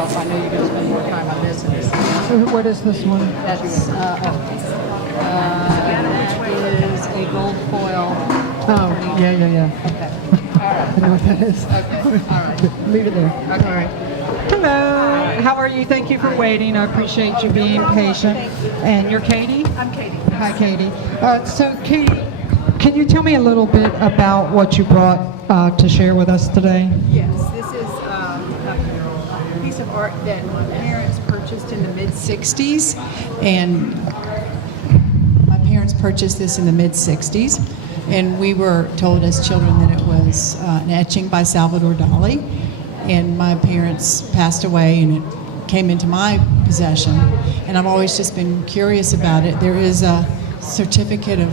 myself. I know you're going to spend more time on this and this. What is this one? That is a gold foil. Oh, yeah. Okay. All right. I know what that is. Okay. All right. Leave it there. Okay. All right. Hello. How are you? Thank you for waiting. I appreciate you being patient. And you're Katie? I'm Katie. Hi, Katie. So, Katie, can you tell me a little bit about what you brought to share with us today? Yes, this is a piece of art that my parents purchased in the mid-'60s, and my parents purchased this in the mid-'60s, and we were told as children that it was an etching by Salvador Dali, and my parents passed away and it came into my possession, and I've always just been curious about it. There is a certificate of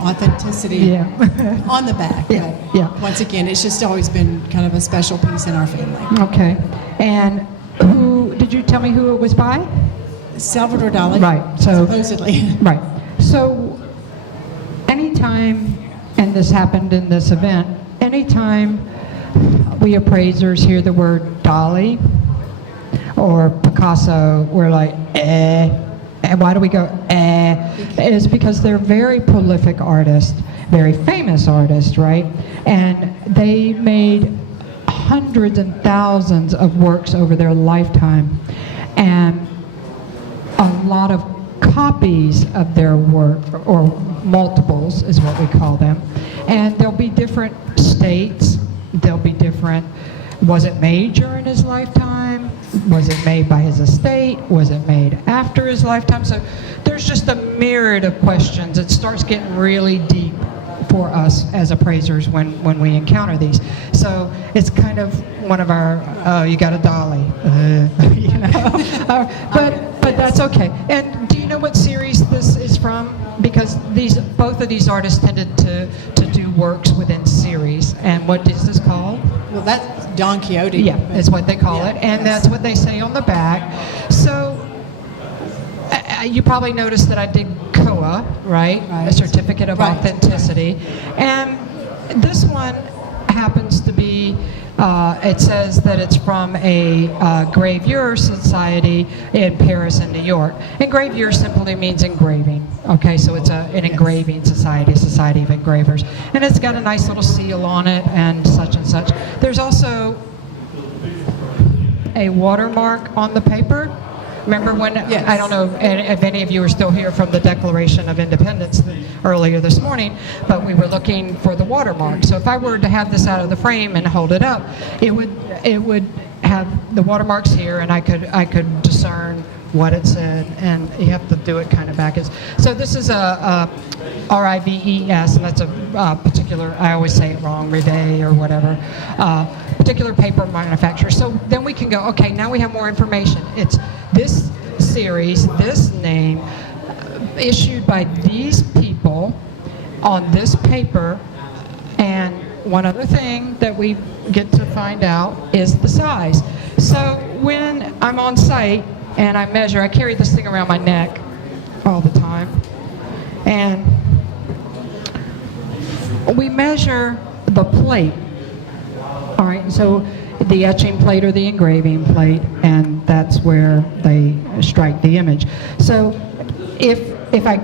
authenticity on the back. Yeah. Once again, it's just always been kind of a special piece in our family. Okay. And who did you tell me who it was by? Salvador Dali. Right. So supposedly. Right. So anytime, and this happened in this event, anytime we appraisers hear the word Dali or Picasso, we're like, eh. And why do we go, eh? It is because they're very prolific artists, very famous artists, right? And they made hundreds and thousands of works over their lifetime. And a lot of copies of their work, or multiples is what we call them. And there'll be different states, there'll be different, was it made during his lifetime? Was it made by his estate? Was it made after his lifetime? So there's just a myriad of questions. It starts getting really deep for us as appraisers when we encounter these. So it's kind of one of our, oh, you got a Dali, you know. But that's okay. And do you know what series this is from? Because both of these artists tended to do works within series. And what is this called? Well, that's Don Quixote. Yeah, is what they call it, and that's what they say on the back. So you probably noticed that I did COA, right? A certificate of authenticity, and this one happens to be. It says that it's from a gravure society in Paris and New York. And gravure simply means engraving. Okay, so it's an engraving society, a society of engravers. And it's got a nice little seal on it and such and such. There's also a watermark on the paper. Remember when, I don't know if any of you are still here from the Declaration of Independence earlier this morning, but we were looking for the watermark. So if I were to have this out of the frame and hold it up, it would have the watermarks here, and I could discern what it said, and you have to do it kind of back. So this is a RIVES, and that's a particular, I always say it wrong, Rivet or whatever, particular paper manufacturer. So then we can go, okay, now we have more information. It's this series, this name, issued by these people on this paper. And one other thing that we get to find out is the size. So when I'm on site and I measure, I carry this thing around my neck all the time, and we measure the plate. All right, so the etching plate or the engraving plate, and that's where they strike the image. So if I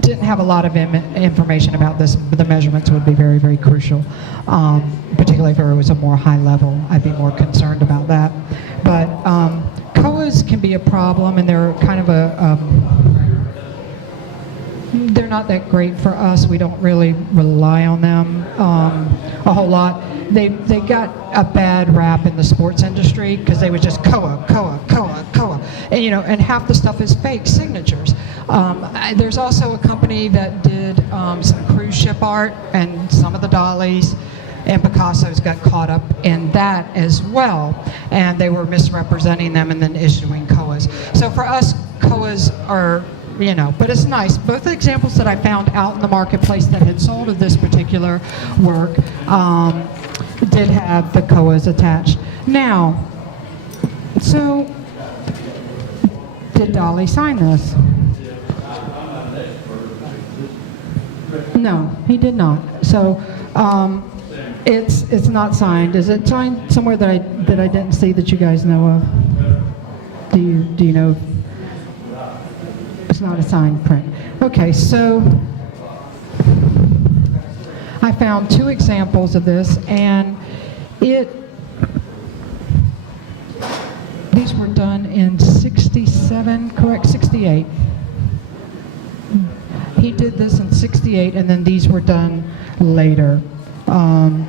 didn't have a lot of information about this, the measurements would be very, very crucial. Particularly if it was a more high level, I'd be more concerned about that. But COAs can be a problem, and they're kind of they're not that great for us. We don't really rely on them a whole lot. They got a bad rap in the sports industry because they was just COA, and half the stuff is fake signatures. There's also a company that did some cruise ship art, and some of the Dalis and Picassos got caught up in that as well, and they were misrepresenting them and then issuing COAs. So for us, COAs are, but it's nice. Both the examples that I found out in the marketplace that had sold of this particular work did have the COAs attached. Now, so did Dali sign this? No, he did not. So it's not signed. Is it signed somewhere that I didn't see that you guys know of? Do you know? It's not a signed print. Okay, so I found 2 examples of this, and these were done in 67, correct? 68. He did this in 68, and then these were done later.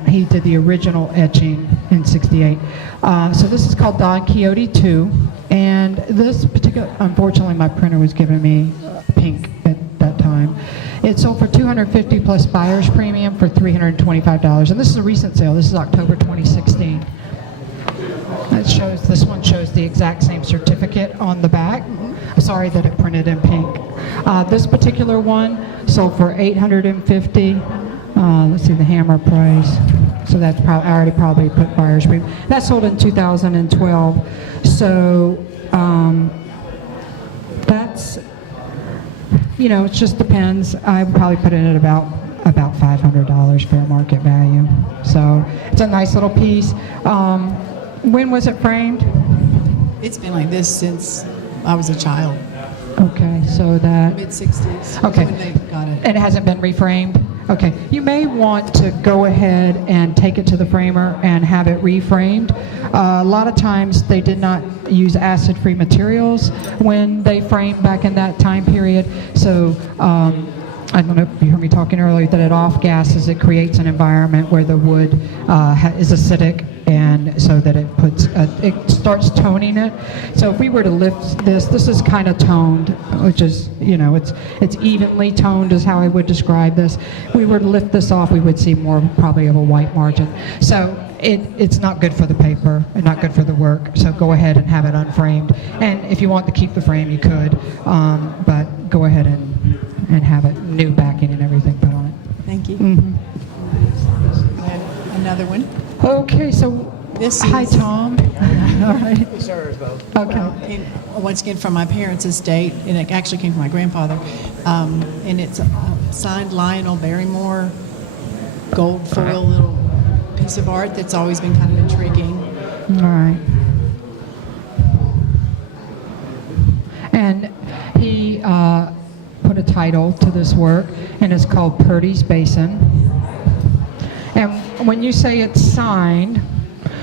He did the original etching in 68. So this is called Don Quixote 2, and this particular, unfortunately my printer was giving me pink at that time. It sold for $250 plus buyer's premium for $325, and this is a recent sale. This is October 2016. This one shows the exact same certificate on the back. Sorry that it printed in pink. This particular one sold for $850. Let's see the hammer price. So that's probably, I already probably put buyer's premium. That sold in 2012. So that's, you know, it just depends. I would probably put it at about $500 fair market value. So it's a nice little piece. When was it framed? It's been like this since I was a child, Okay, so that, mid-60s. Okay. When they got it. and it hasn't been reframed? Okay, you may want to go ahead and take it to the framer and have it reframed. A lot of times they did not use acid-free materials when they framed back in that time period. So I don't know if you heard me talking earlier that it off gases, it creates an environment where the wood is acidic, and so that it starts toning it. So if we were to lift this is kind of toned, which is, you know, it's evenly toned is how I would describe this. If we were to lift this off, we would see more probably of a white margin. So it's not good for the paper and not good for the work. So go ahead and have it unframed. And if you want to keep the frame, you could, but go ahead and have it new backing and everything put on it. Thank you. Mm-hmm. And another one. Okay, so This hi is- Tom. All right. Okay. Came, once again, from my parents' estate, and it actually came from my grandfather. And it's a signed Lionel Barrymore gold foil little piece of art that's always been kind of intriguing. All right. And he put a title to this work, and it's called Purdy's Basin. And when you say it's signed,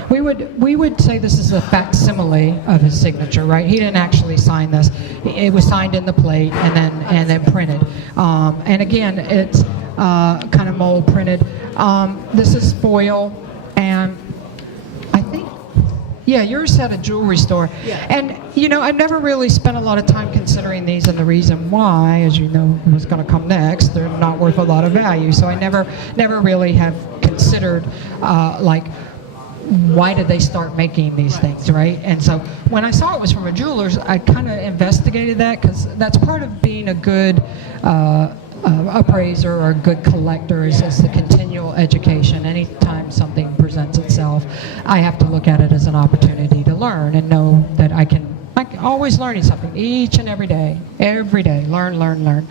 we would say this is a facsimile of his signature, right? He didn't actually sign this. It was signed in the plate and then printed. And again, it's kind of mold printed. This is foil, and I think, yeah, yours at a jewelry store. Yeah. And you know, I've never really spent a lot of time considering these, and the reason why, as you know, was going to come next. They're not worth a lot of value, so I never really have considered like, why did they start making these things, right? And so when I saw it was from a jeweler's, I kind of investigated that, because that's part of being a good appraiser or a good collector is the continual education. Anytime something presents itself, I have to look at it as an opportunity to learn and know that I can always learning something each and every day, learn.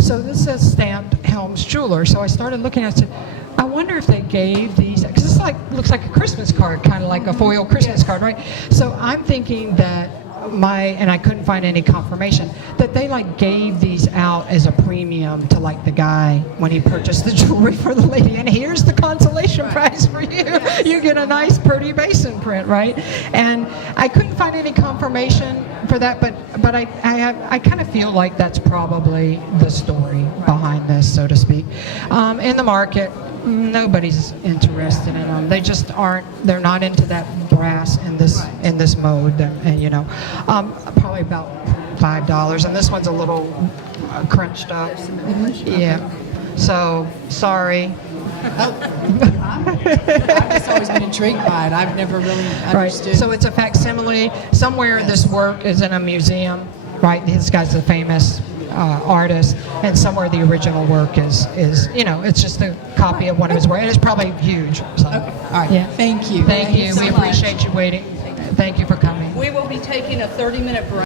So this says stamped Helms Jeweler. So I started looking at it. I wonder if they gave these, because this looks like a Christmas card, kind of like a foil Christmas card, right? So I'm thinking that and I couldn't find any confirmation, that they gave these out as a premium to the guy when he purchased the jewelry for the lady. And here's the consolation prize for you. Yes. You get a nice Purdy Basin print, right? And I couldn't find any confirmation for that, but I kind of feel like that's probably the story behind this, so to speak. In the market, nobody's interested in them. They just aren't. They're not into that brass in this mode. And you know, probably about $5. And this one's a little crunched up. Yeah. So sorry. I've just always been intrigued by it. I've never really understood. Right. So it's a facsimile. Somewhere this work is in a museum. Right. This guy's a famous artist, and somewhere the original work is you know, it's just a copy of one of his work, and it's probably huge. So. Okay. All right. Yeah. Thank you. Thank you. so We much. appreciate you waiting. Thank you for coming. We will be taking a 30-minute break.